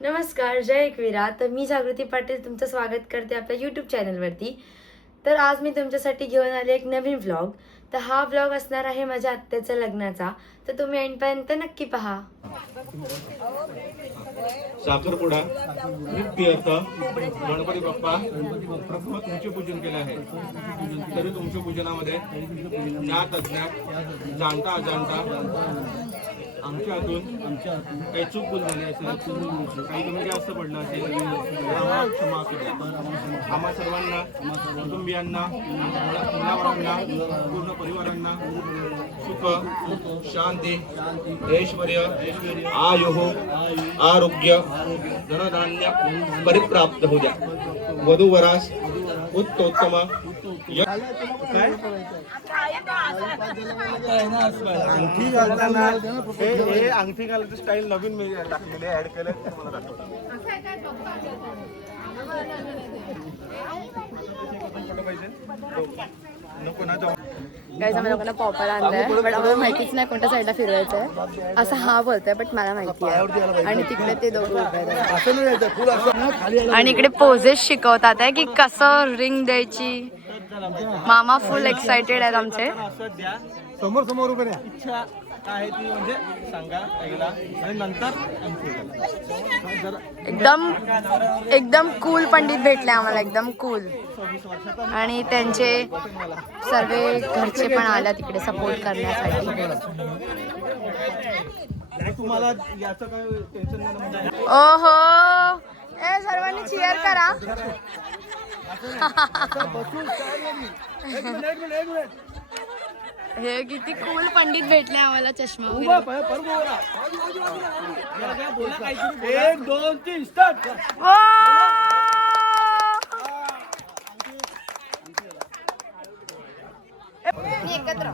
नमस्कार, जय एकवीरा. तर मी जागृती पाटील तुमचं स्वागत करते आपल्या यूट्यूब चॅनलवरती. तर आज मी तुमच्यासाठी घेऊन आले एक नवीन व्लॉग. तर हा व्लॉग असणार आहे माझ्या आत्याच्या लग्नाचा. तर तुम्ही एंडपर्यंत नक्की पहा. साखरपुडा नित्यर्थ गणपती बाप्पा प्रथम तुमचे पूजन केले आहे. तरी तुमच्या पूजनामध्ये ज्ञात अज्ञात जाणता अजाणता आमच्या हातून काही चूक भूल झाली असेल, काही कमी जास्त पडलं असेल तर आम्हाला क्षमा असू द्या. आम्हा सर्वांना, कुटुंबियांना, मुलाबाळांना, पूर्ण परिवारांना सुख, शांती, ऐश्वर्य, आयुः, आरोग्य, धनधान्य परिप्राप्त हो द्या. वधूवरास उत्तोत्तम अंगठी घालताना हे अंगठी घालायचं स्टाईल नवीन मी टाकलेली ऍड केलं तुम्हाला दाखवतो. नको ना काही आम्ही लोकांना पॉपर आणलाय, बट आम्हाला माहितीच नाही कोणत्या साईडला फिरवायचं आहे असं हा बोलतोय, बट मला माहिती आहे. आणि तिकडे ते दोघं उभे आहेत आणि इकडे पोजेस शिकवतात आहे की कसं रिंग द्यायची. मामा फुल एक्साइटेड आहेत आमचे. समोर समोर उभे राहा. इच्छा काय ती म्हणजे सांगा ऐकला आणि नंतर एकदम एकदम कूल पंडित भेटले आम्हाला, एकदम कूल. आणि त्यांचे सर्व घरचे पण आल्या तिकडे सपोर्ट करण्यासाठी. तुम्हाला याचं काय टेन्शन नाही. ओहो, ए सर्वांनी चिअर करा. हे किती कूल पंडित भेटले आम्हाला, चष्मा वगैरे. 1 2 3 स्टार्ट. एकत्र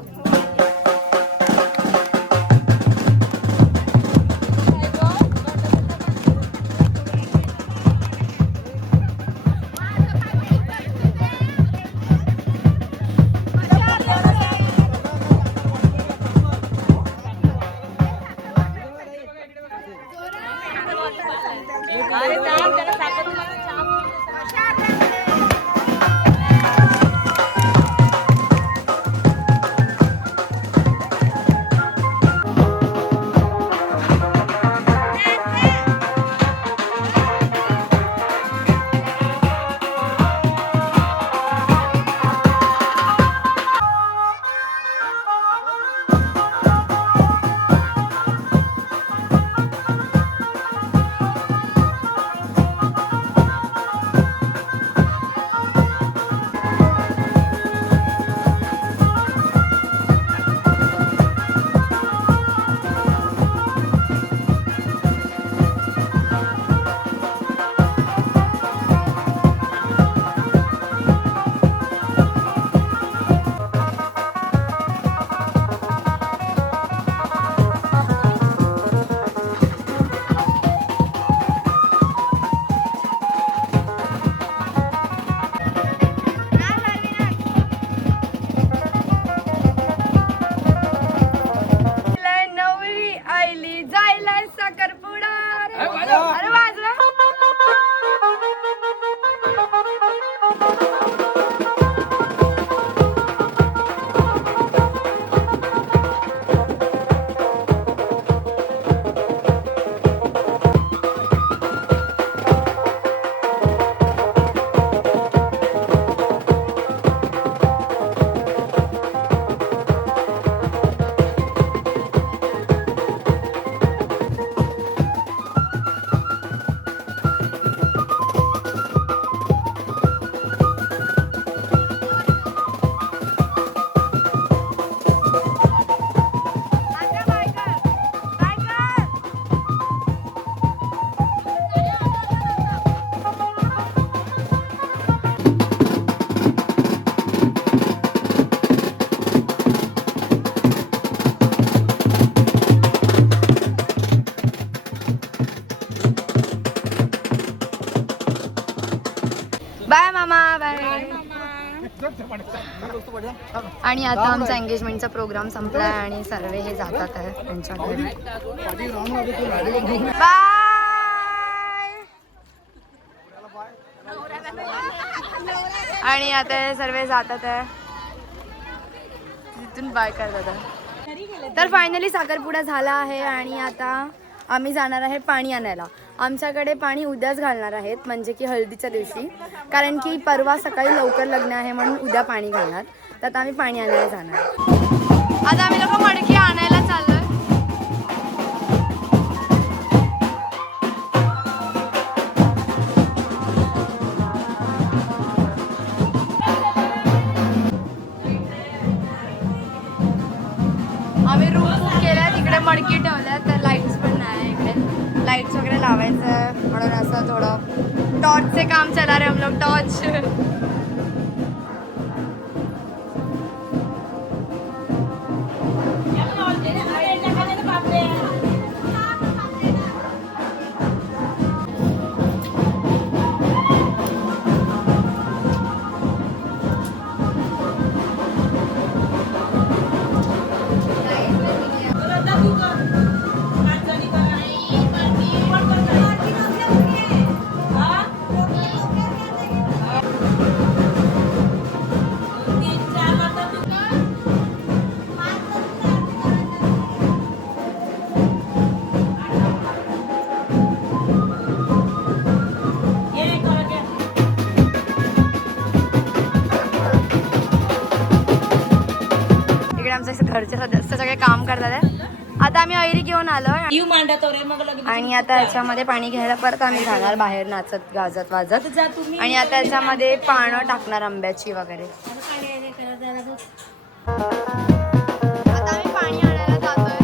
बाय मामा, बाय. आणि आता आमचा एंगेजमेंटचा प्रोग्राम संपलाय आणि सर्व हे जातात आहे त्यांच्या घरी. बाय. आणि आता हे सर्व जातात आहे तिथून बाय करतात आहे. तर फायनली साखरपुडा झाला आहे आणि आता आम्ही जाणार आहे पाणी आणायला. आमच्याकडे पाणी उद्याच घालणार आहेत म्हणजे की हळदीच्या दिवशी, कारण की परवा सकाळी लवकर लग्न आहे म्हणून उद्या पाणी घालणार. तर आता आम्ही पाणी आणायला जाणार. आता आम्ही लोक मडकी आणायला चाललोय. आम्ही रूम बुक केल्या, तिकडे मडकी ठेवल्या, तर लाईट्स पण नाही इकडे. लाईट्स वगैरे लावायचं म्हणून असं थोडं टॉर्चचे काम चला रे हम लोग. टॉर्च घरचे सदस्य सगळे काम करतात आहे. आता आम्ही ऐरी घेऊन आलो आणि आता याच्यामध्ये पाणी घ्यायला परत आम्ही जाणार बाहेर नाचत गाजत वाजत. आणि आता याच्यामध्ये पानं टाकणार आंब्याची वगैरे. आता आम्ही पाणी आणायला जातोय.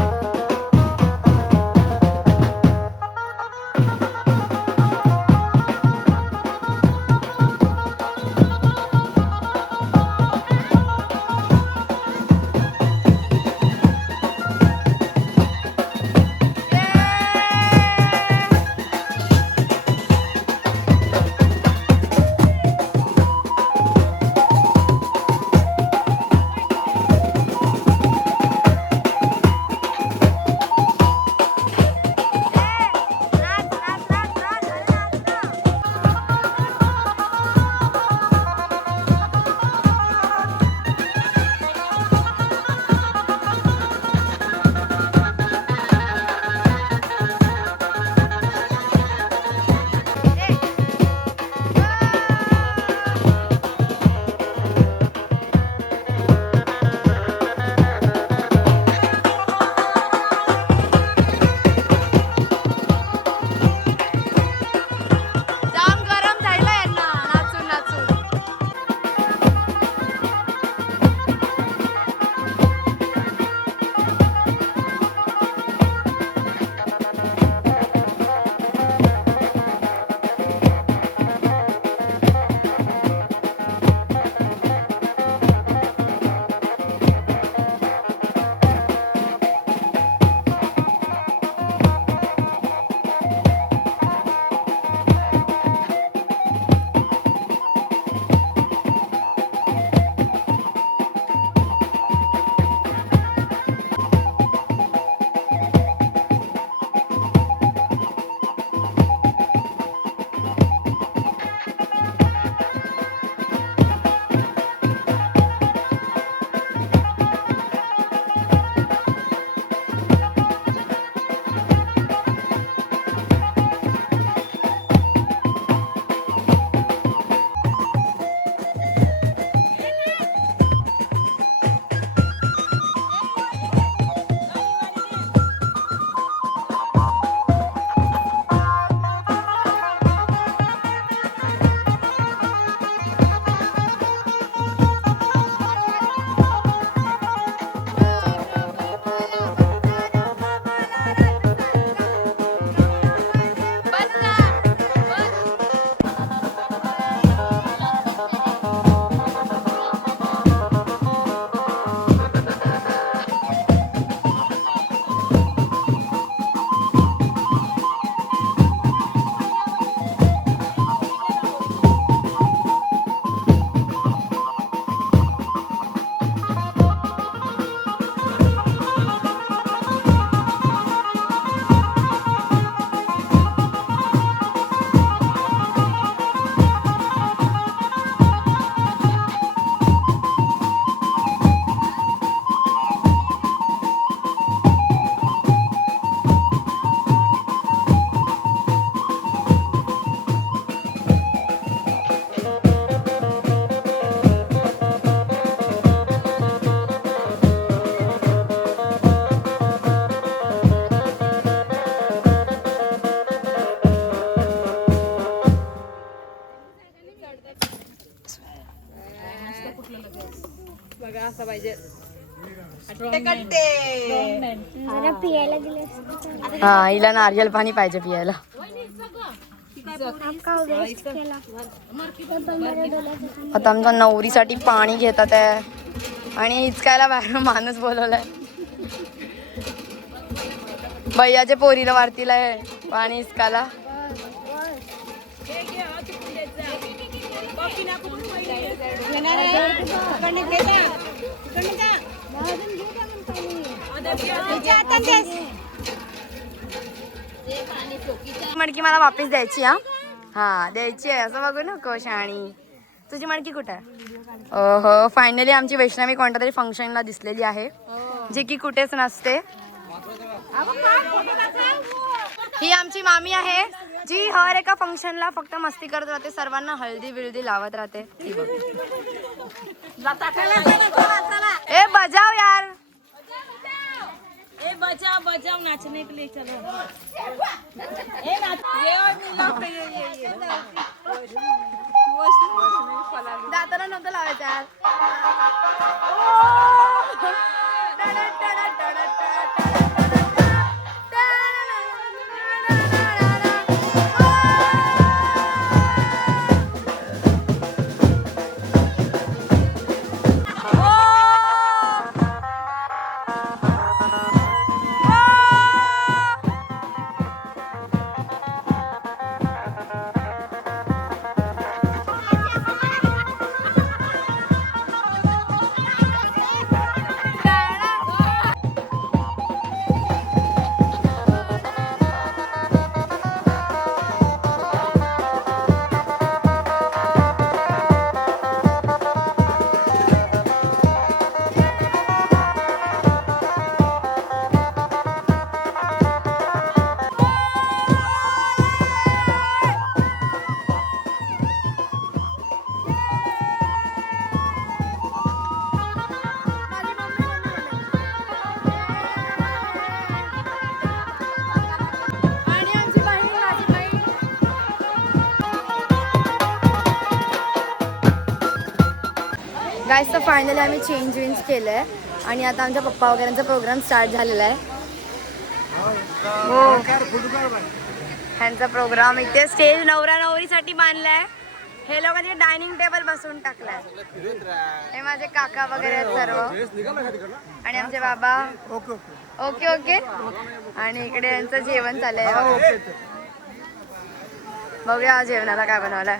असा पाहिजे. जरा पियायला दिले हा हिला नारियल पाणी पाहिजे पियायला. आता आमच्या नवरीसाठी पाणी घेतात आहे आणि हिचकायला बाहेर माणूस बोलवलाय. भैयाच्या पोरीला वारतीला आहे पाणी हिचकायला. मडकी मला वापस द्यायची. हा द्यायची आहे असं बघू नको शाणी. तुझी मडकी कुठे आहे? ओहो फायनली आमची वैष्णवी कोणत्या तरी फंक्शनला दिसलेली आहे जे की कुठेच नसते. ही आमची मामी आहे जी हर एका फंक्शनला फक्त मस्ती करत राहते, सर्वांना हळदी बिळदी लावत राहते. ए बजाव यार. ए बजाओ बजाओ नाचने के लिए चलो. दाताला नव्हतं लावायचं यार. गाईस तर फायनली आम्ही चेंज केलंय आणि आता आमच्या पप्पा वगैरेंचा प्रोग्राम स्टार्ट झालेला आहे. हो ह्यांचा प्रोग्राम इथे स्टेज नवरा नवरीसाठी बांधलाय. हे लोक तिथे डायनिंग टेबल बसवून टाकलाय. हे माझे काका वगैरे आहेत सर्व आणि आमचे बाबा. Okay okay. आणि इकडे यांचं जेवण चाललंय. बघूया जेवणाला काय बनवलंय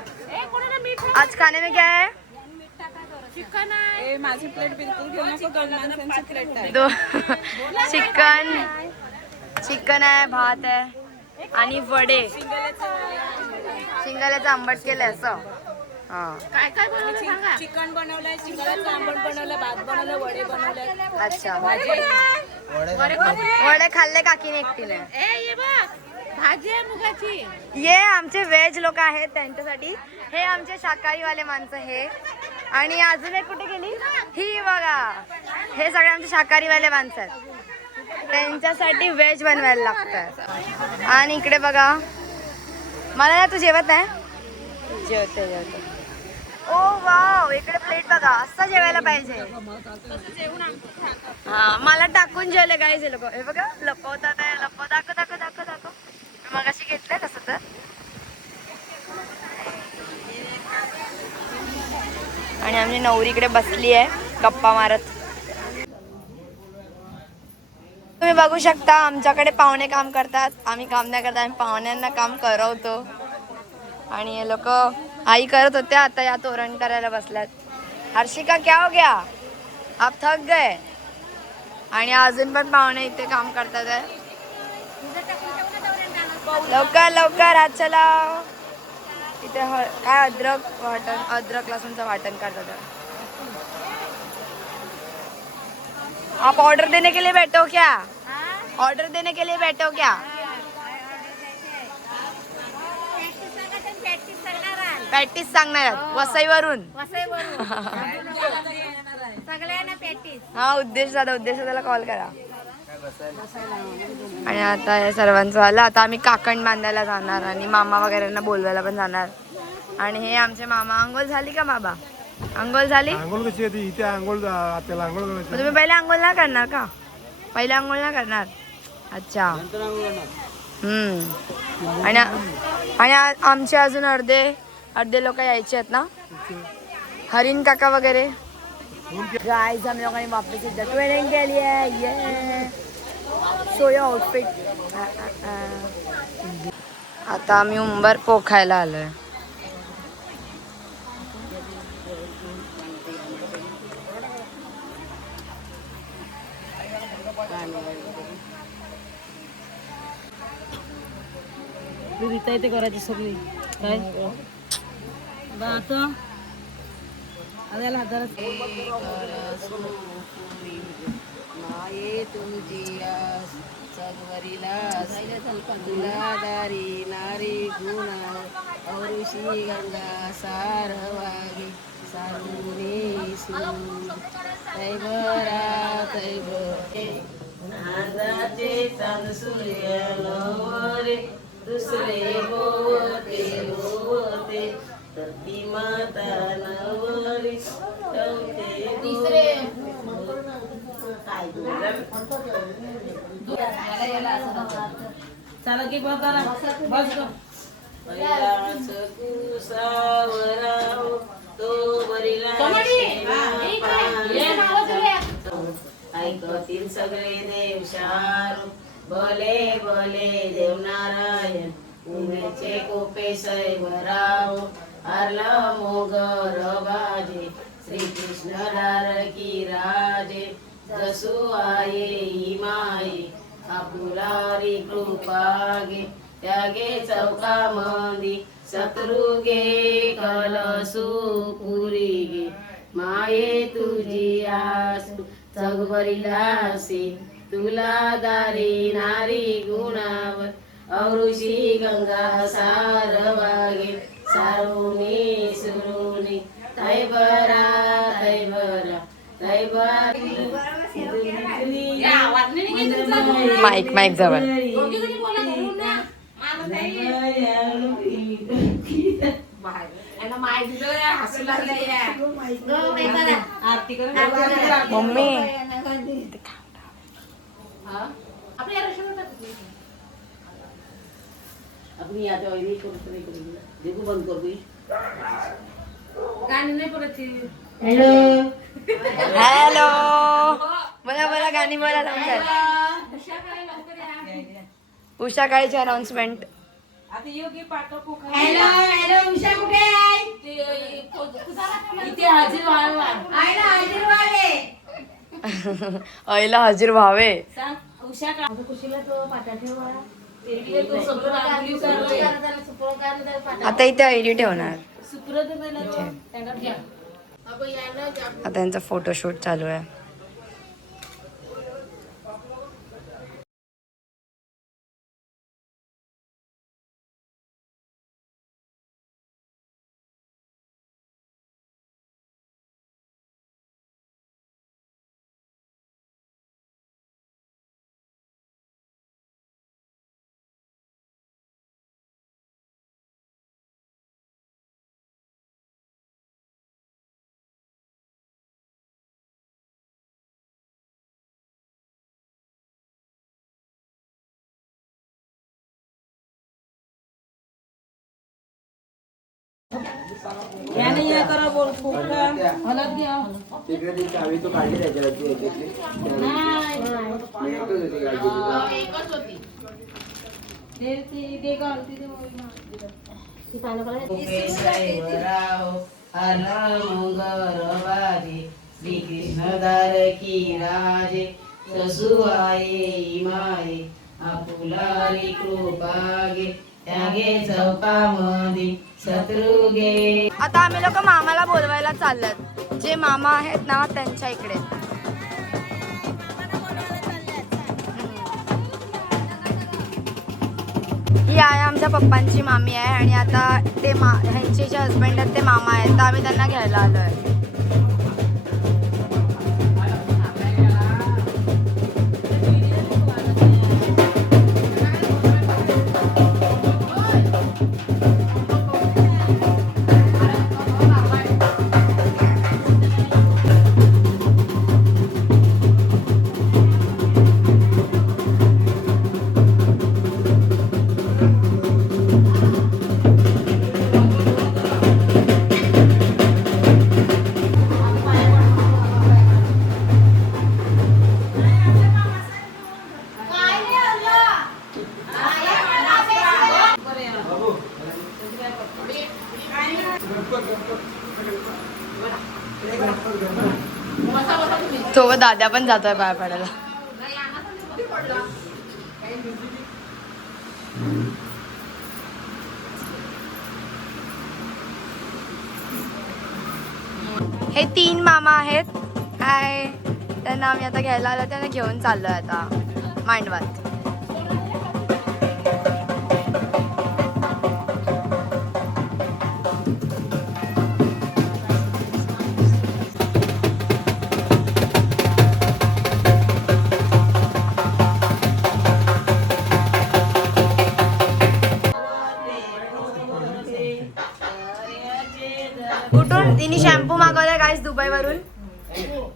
आज. खाने में क्या है? चिकन आहे. माझी प्लेट बिलकुल घेऊ नको. 2 माणसांची प्लेट आहे. चिकन आहे, भात आहे आणि वडे. शिंगाल्याचं आंबट केलंय असं. काय काय बनवलं सांगा. चिकन बनवलंय, शिंगाल्याचं आंबट बनवलंय, भात बनवलंय, वडे बनवलंय. अच्छा वडे खाल्ले काकीने एकटीने. ये बघ भाजी आहे मुगाची. ये आमचे व्हेज लोक आहेत त्यांच्यासाठी. हे आमचे शाकाहारीवाले माणसं हे. आणि अजून एक कुठे गेली ही बघा. हे सगळे आमचे शाकाहारीवाले माणसं आहेत, त्यांच्यासाठी व्हेज बनवायला लागतं. आणि इकडे बघा मला ना तू जेवत नाही. जेवते. ओ वाव इकडे प्लेट बघा. असं जेवायला पाहिजे. हा मला टाकून जेवले गाईज हे लोक. हे बघा लपवतात आहे. दाखव मग अशी घेतलंय तसं तर. आणि आमची नवरी इकडे बसली आहे गप्पा मारत. तुम्ही बघू शकता आमच्याकडे पाहुणे काम करतात. आम्ही काम नाही करत, आम्ही पाहुण्यांना काम करवतो. आणि हे लोक आई करत होत्या, आता या तोरण करायला बसल्यात. हर्षिका क्या हो गया, आप थक गए. आणि अजून पण पाहुणे इथे काम करतात आहे. लवकर लवकर हात चलाव. इथे काय अद्रक लसूणचं वाटण करतात. आप ऑर्डर देने के लिए बैठे हो क्या? ऑर्डर देने के लिए बैठे हो क्या? पॅटीस सांगणार वसईवरून. हा उद्देश दादा कॉल करा. आणि आता हे सर्वांचं आलं. आता आम्ही काकण बांधायला जाणार आणि मामा वगैरेंना बोलवायला पण जाणार. आणि हे आमचे मामा. अंघोळ झाली का बाबा? आंघोळ झाली? आंघोळ कशी येते इथे आंघोळ त्याला आंघोळ मग करायची. तुम्ही पहिले आंघोळ नाही करणार का? पहिले आंघोळ नाही करणार? अच्छा. आणि आणि आमचे अजून अर्धे लोक यायचे आहेत ना, हरिण काका वगैरे. गाइस हम लोगों ने वापस से ट्रेनिंग के लिए ये शो योर आउटफिट. आता आम्ही उंबर पोखायला आलोय. रीता इथे करायची सगळी काय आता माये तुझी आस सगवरीला तुला दारी नारी गुण औरुषी गंगा सारवागे सारुनी तैबरा तैबरे नादाचे चांद सूर्य नवरे दुसरे होते ती माता नवरी तिसरे चला की बोलताना बस पहिलाच कुसावराव तो बरीला ऐकतील सगळे देव शारू भले भले देवनारायण उमेचे कोपे सैवराव हरला मोगर बाजे श्रीकृष्ण की राजे जसू आये माये आपुलारी कृपागे त्यागे चौका मंदी शत्रुगे कलसू पुरी गे माये तुझी आस जगभरीलासी तुला दारी नारी गुणावर औरुषी गंगा सारवागे सारुनी सुरुनी तैबरा तैबरा माईक जवळ. मम्मी अपनी याद आई नहीं करेगी देखो बंद कर दी गाणी नाही परत हॅलो हॅलो बोला गाणी बोला लवकर. उषा काळीची अनाउन्समेंट. हॅलो हॅलो उषा कुठे आहे? इथे हाजीर व्हावे. आईला हजर व्हावे. उषा का कुशीला तो पाटा ठेवा. आता इथे आयडी ठेवणार. सुप्रत आता त्यांचा फोटोशूट चालू आहे. तिकडे ती चावी तो काढली त्याच्यावरती याच्यातली. श्रीकृष्ण की राजे ससुआये माये आपुलारी कृपागे त्यागे चौकामधी शत्रुगे. आता आम्ही लोक मामाला बोलवायला चाललेत. जे मामा आहेत ना त्यांच्या इकडे. ही आहे आमच्या पप्पांची मामी आहे आणि आता ते ह्यांचे जे हस्बंड आहेत ते मामा आहेत, तर आम्ही त्यांना घ्यायला आलोय. तो दाद्या पण जातोय पाया पडायला. हे 3 मामा आहेत. हाय, त्यांना आम्ही आता घ्यायला आलो, त्यांना घेऊन चाललोय आता मांडवात. कुठून तिने शॅम्पू मागवलाय गाईस दुबईवरून.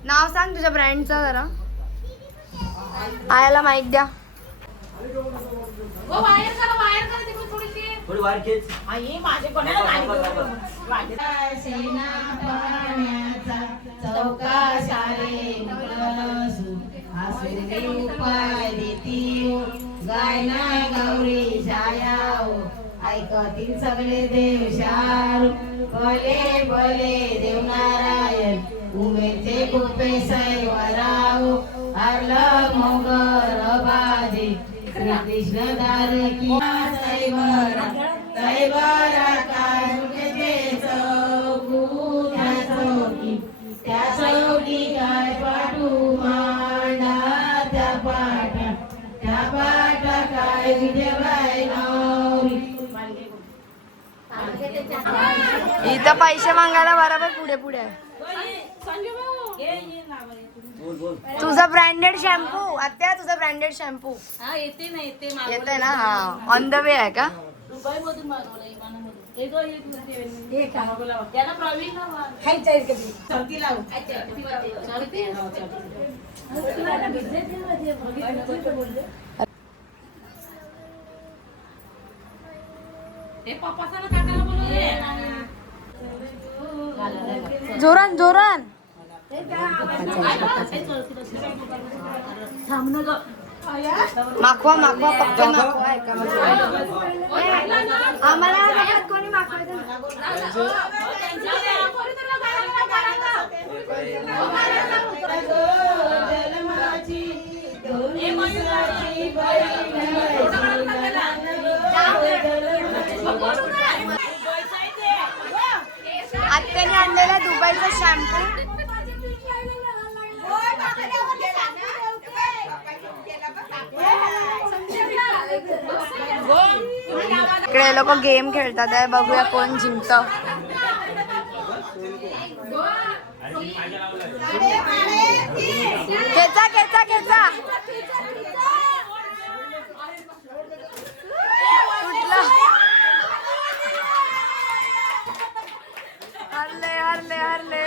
नाव सांग तुझ्या ब्रँडचं जरा. आयाला माईक द्या. ऐकतील सगळे देव शारू भले भले देव नारायण उमेचे कुपे सैवराव हरल मोगर बाजे श्री कृष्ण दार की सैवरा सैवरा कारुण्याचे चौकू त्या चौकी काय पाठू मांडा त्या पाठ काय विजयबाई नवरी. इथं पैसे मागायला बरोबर पुढे पुढे आहे. तुझा ब्रँडेड शॅम्पू आत्या, तुझा ब्रँडेड शॅम्पू येते ना. हा, ऑन द वे आहे का? जोरान जोरान माखवा माखवा पक्का माखवा आहे का? आम्हाला घरात कोणी माखवायचं आत्याने आणलेला दुबईचा शॅम्पू. इकडे लोक गेम खेळतात आहे, बघूया कोण जिंकत. खेचा खेचा खेचा हरले हरले हरले.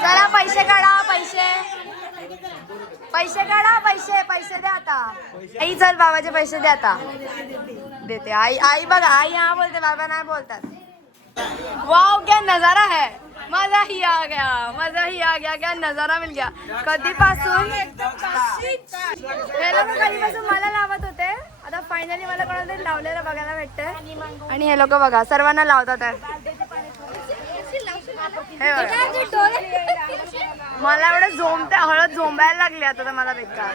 चला पैसे काढा, पैसे काढा, पैसे द्या आता. आई चल बाबाचे पैसे द्या आता. देते आई. आई बघा, आई हाँ बोलते, बाबा नाही बोलतात. वाव क्या नजारा है, मजा ही आ गया, क्या नजारा मिल गया. कधीपासून हे लोक कधीपासून मला लावत होते, आता फायनली मला कोणाला तरी लावलेलं बघायला भेटतंय. आणि हे लोक बघा सर्वांना लावतात आहे. मला एवढं हळद झोंबायला लागली आता तर मला बेकार.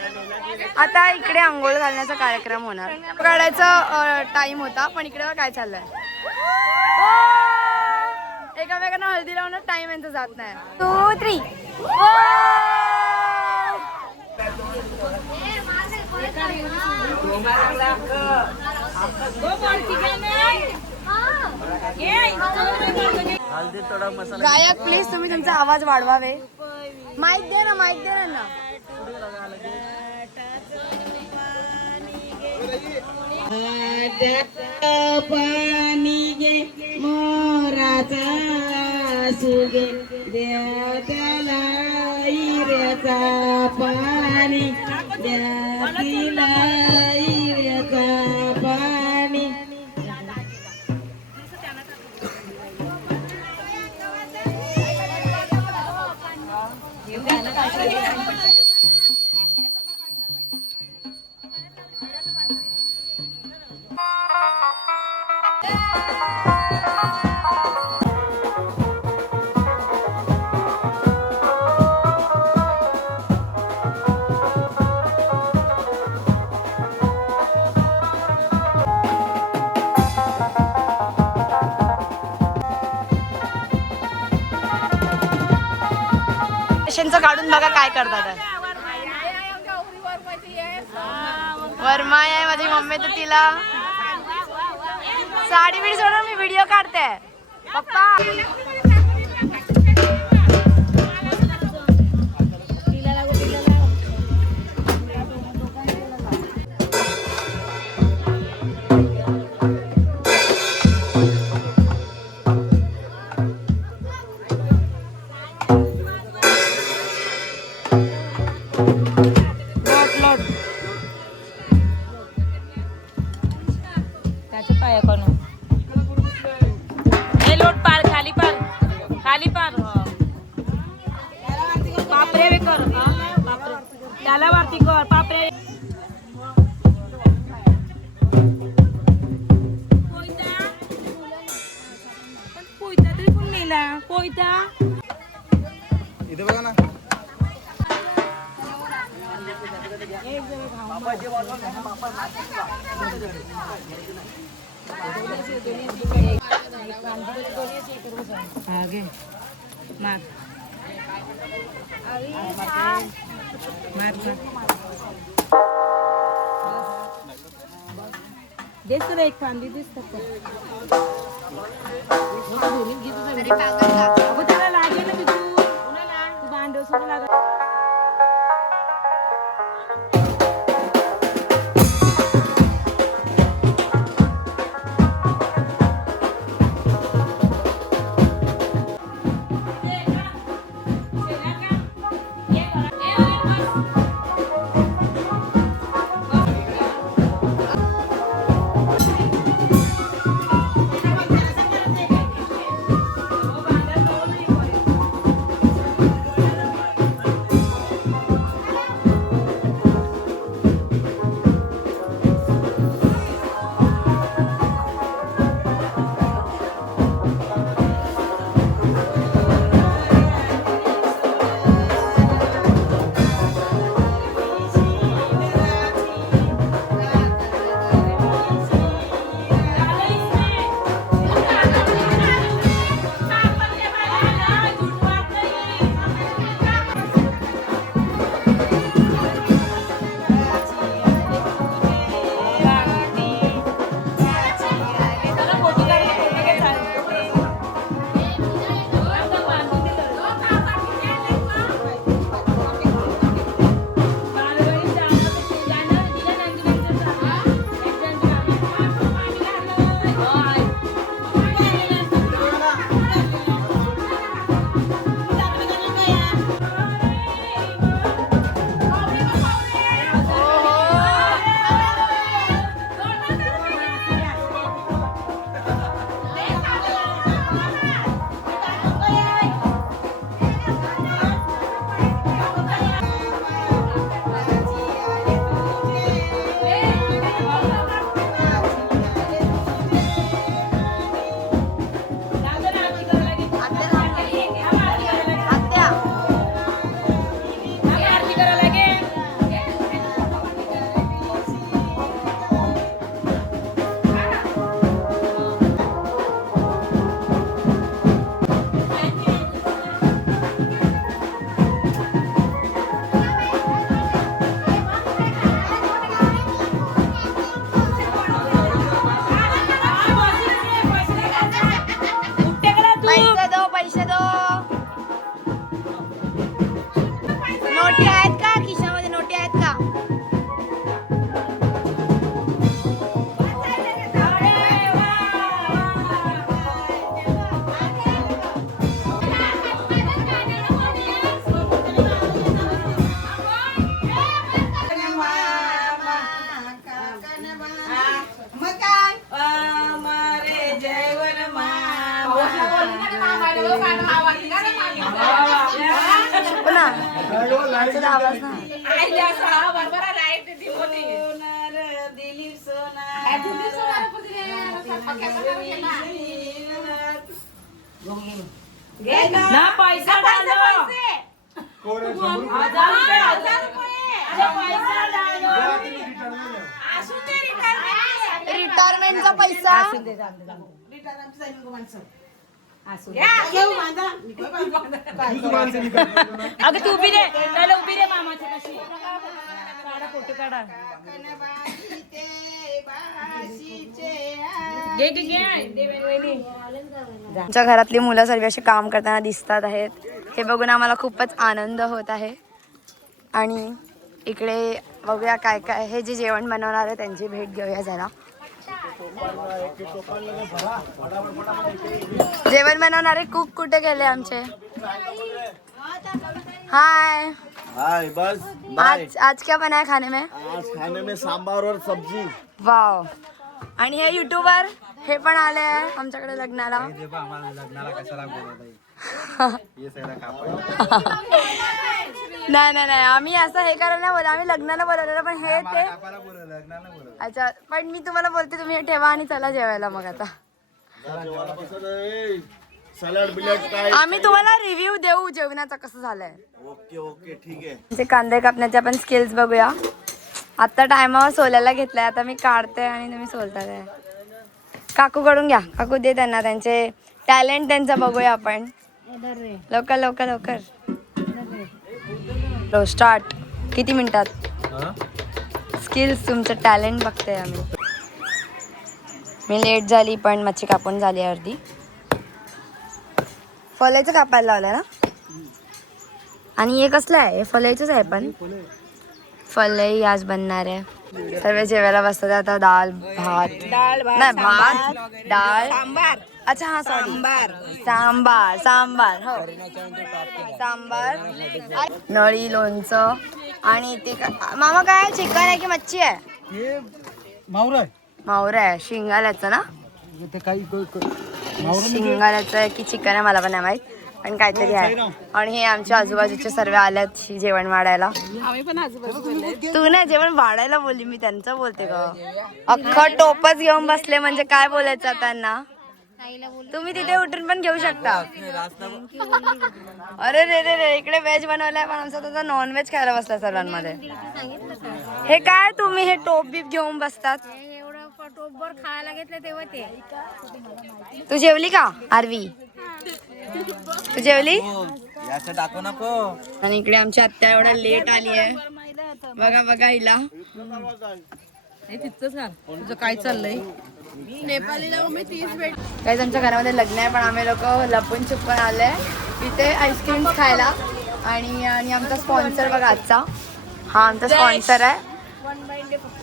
आता इकडे आंघोळ घालण्याचा कार्यक्रम होणार. काढायचा टाइम होता, पण इकडे काय चाललंय, एकामेकांना हळदी लावण्यात टाइम यांचा जात नाही. 2, 3 गायक प्लीज तुम्ही तुमचा आवाज वाढवावे. माईक दे ना, माईक दे ना. पाणी गे मोराचा सुगे देवा त्याला हिऱ्याचा पाणी द्या तिला हिऱ्याचा पाणी. पेशंटचं काढून बघा काय करतात. वर्मा आहे माझी मम्मी, तर तिला साडी बिडी सोडून मी व्हिडिओ काढते. पप्पा त्याला वरती कर पापरे. कोयता तरी पण मेला कोयता. इथे बघा ना. आगे मार दिसत एक फांदी दिसत त्याला लागेल ना तू भांडव सुद्धा लागेल. ना पैसा डालो 1000 रिटायरमेंटचा पैसा अगं तू उभी रे त्याला उभी रे मामाच्या कशी काढा फोटो काढा आमच्या घरातली मुलं सर्व अशी काम करताना दिसतात आहेत. हे बघून आम्हाला खूपच आनंद होत आहे. आणि इकडे बघूया काय काय हे जे जेवण बनवणार आहे त्यांची भेट घेऊया जरा. जेवण बनवणारे कुक कुठे गेले आमचे? हाय हाय बस आज क्या बना है खाने में? आज खाने में सांबार और सब्जी. वाव. आणि हे युट्यूबर हे पण आले आहे आमच्याकडे लग्नाला. नाही नाही नाही आम्ही असं हे करायला नाही बोललो, आम्ही लग्नाला बोलवलेलं पण हे ते अच्छा. पण मी तुम्हाला बोलते तुम्ही हे ठेवा आणि चला जेवायला मग आता. सलाड बिलाड काय आम्ही तुम्हाला रिव्ह्यू देऊ जेवणाचा कसं झालंय. ओके ओके ठीक आहे. ते कांदे कापण्याचे पण स्किल्स बघूया. आता टायमावर सोलायला घेतलाय, आता मी काढते आणि तुम्ही सोलताय. काकूकडून घ्या, काकू दे त्यांना त्यांचे टॅलेंट त्यांचं बघूया आपण. लवकर लवकर लवकर स्टार्ट. किती मिनिटात स्किल्स तुमचं टॅलेंट बघते आम्ही. मी लेट झाली पण मच्छी कापून झाली अर्धी. फलाईचं कापायला लावलंय ना. आणि हे कसलं आहे? हे फलाईचंच आहे पण फलाई आज बनणार आहे. सर्व जेवायला बसतात आता. दाल भात नाही भात डाळ अच्छा हा सॉरी सांबार सांबार हो सांबार नळी लोणचं. आणि ते मामा काय चिकन आहे की मच्छी आहे? मावरा आहे शिंगाल्याचं ना. शिंगाल्याचं आहे की चिकन आहे मला पण नाही माहित पण काहीतरी आहे. आणि हे आमच्या आजूबाजूचे सर्व आल्यात जेवण वाढायला. तू नाही जेवण वाढायला बोलली मी त्यांचं बोलते का. अख्खं टोपच घेऊन बसले म्हणजे काय बोलायचं त्यांना. तुम्ही तिथे उठून पण घेऊ शकता. अरे रे रे रे इकडे व्हेज बनवलाय पण आमचा तसा नॉन व्हेज खायला बसला सर्वांमध्ये. हे काय तुम्ही हे टोप बीप घेऊन बसतात. टोपभर खायला घेतलं तेव्हा ते. तू जेवली का आरवी? तू जेवली? टाकू नको. आणि इकडे आमची आत्या एवढा लेट आली आहे. बघा बघा हिला काय चाललंय. काही आमच्या घरामध्ये लग्न आहे पण आम्ही लोक लपून छुपून आले इथे आईस्क्रीम खायला. आणि आणि आमचा स्पॉन्सर बघा आजचा हा आमचा स्पॉन्सर आहे.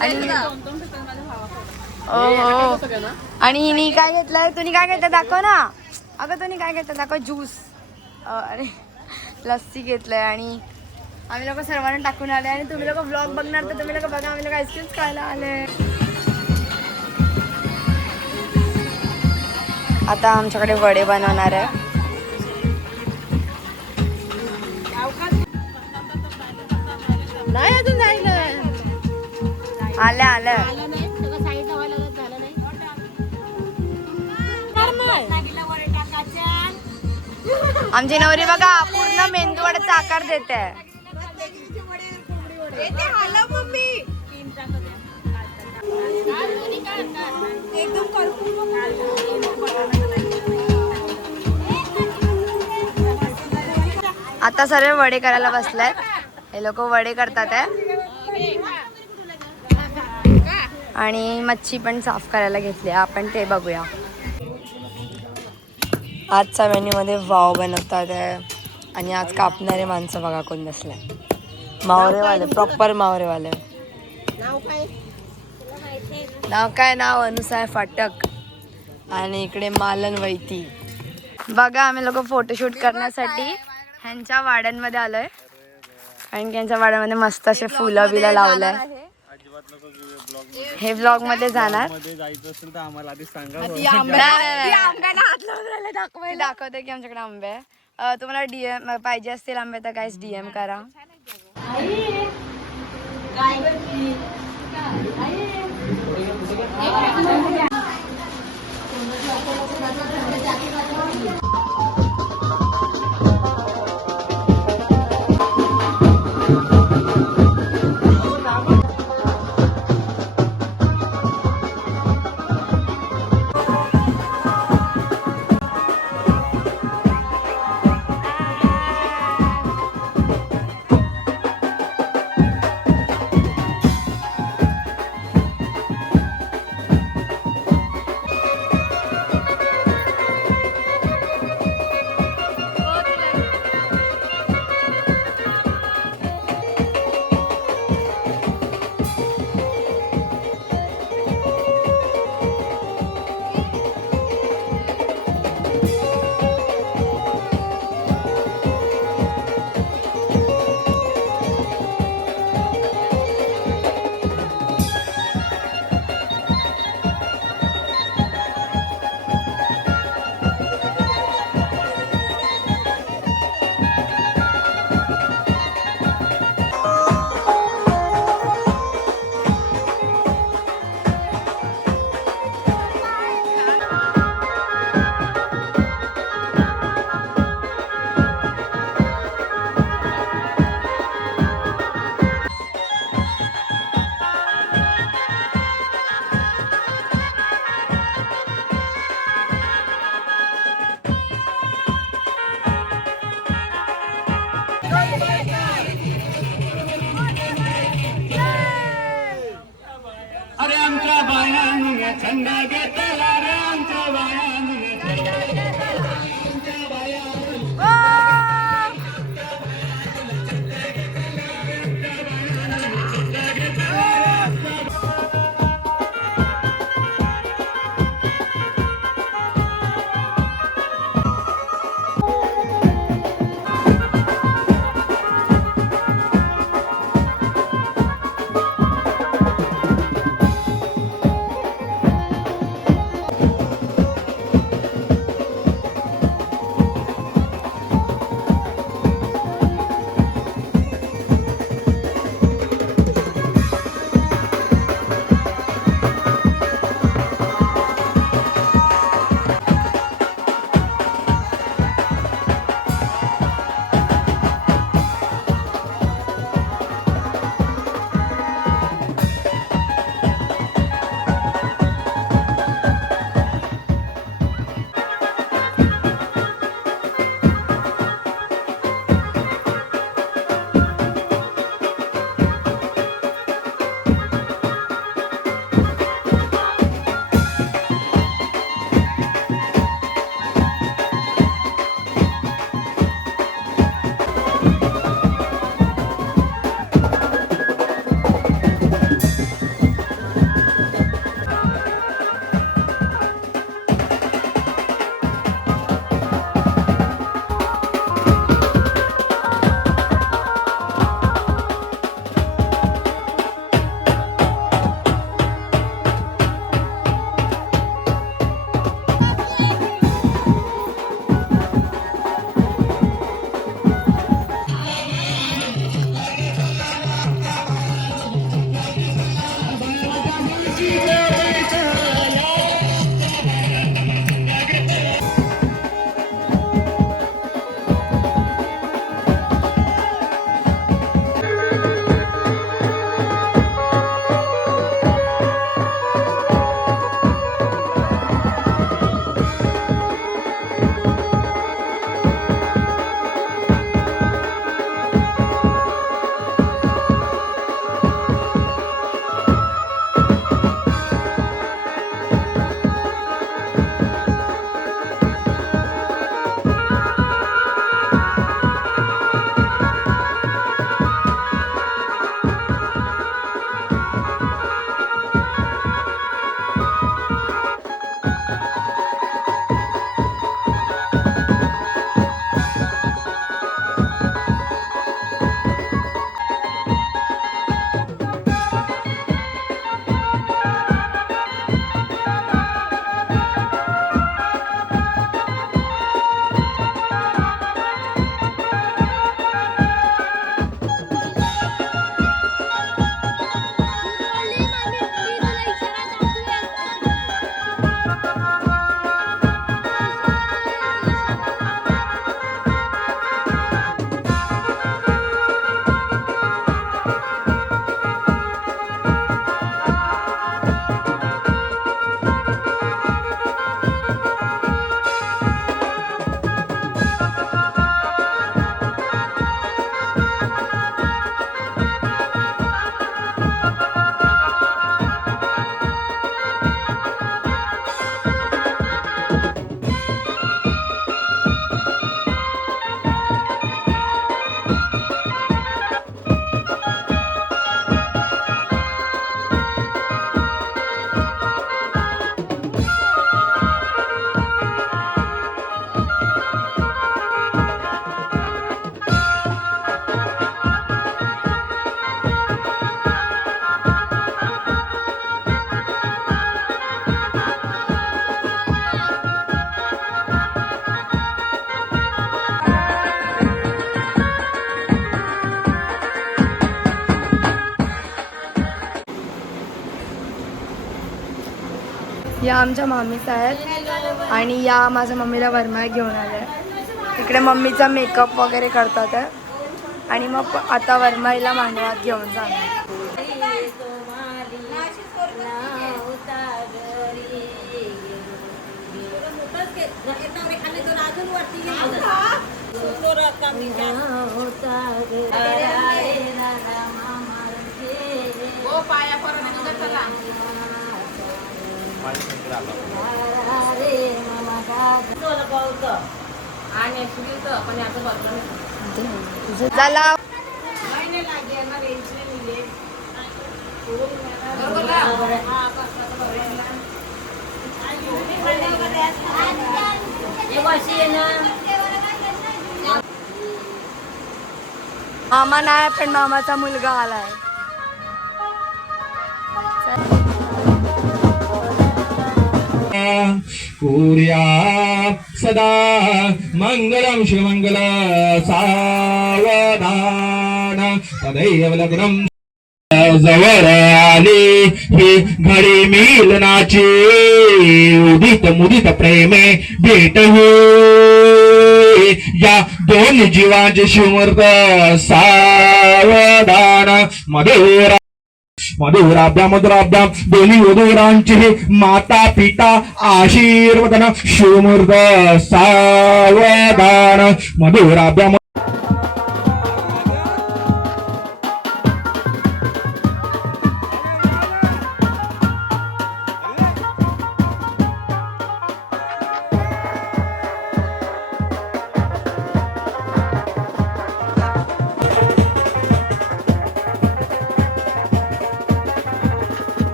आणि आणि हिने काय घेतलंय? तुम्ही काय घेतलं दाखव ना. अगं तुम्ही काय घेतलं दाखव. ज्यूस अरे लस्सी घेतलंय. आणि आम्ही लोक सर्वांना टाकून आले. आणि तुम्ही लोक ब्लॉग बघणार तर तुम्ही लोक बघा आम्ही लोक आईस्क्रीम खायला आले. आता आमच्याकडे वडे बनवणार आहे. नाही अजून जायला आल्या आल्या. आमची नवरी बघा पूर्ण मेंदू वड्याचा आकार देते. आता सर्व वडे करायला बसलाय. हे लोक वडे करतात आहे. आणि मच्छी पण साफ करायला घेतली आपण ते बघूया. आजच्या मेन्यूमध्ये वाव बनवतात आहे. आणि आज कापणारे माणसं बघा कोण बसलाय. मावरेवाले प्रॉपर मावरेवाले. नाव काय? नाव अनुसार फाटक. आणि इकडे मालन वैती. बघा आम्ही लोक फोटोशूट करण्यासाठी ह्यांच्या वाड्यांमध्ये आलोय. आणि त्यांच्या वाड्यामध्ये मस्त असे फुलं बिलं लावलंय. हे ब्लॉग मध्ये जाणार. दाखवते की आमच्याकडे आंबे आहे. तुम्हाला डीएम पाहिजे असतील आंबे तर काहीच डीएम करा. आमच्या बायांनी छंद घेतला रे आमच्या बायांनी या आमच्या मामीच आहेत आणि या माझ्या मम्मीला वरमाळ घेऊन आल्या. इकडे मम्मीचा मेकअप वगैरे करतात आणि मग आता वरमाईला मांडवात घेऊन जाणार. आणि पण आता बदलून चला मामा नाही पण मामाचा मुलगा आलाय. कुर्या सदा मंगलम शिवमंगल सावधान तदैव लग्नम जवळ आली ही घडी मिलनाची उदित मुदित प्रेमे भेट या दोन जीवांचे शिवमूर्त सावधान मधुराभ्याम दोन्ही वधूरांचे माता पिता आशीर्वदन शिवमूर्त सावधान मधुराभ्याम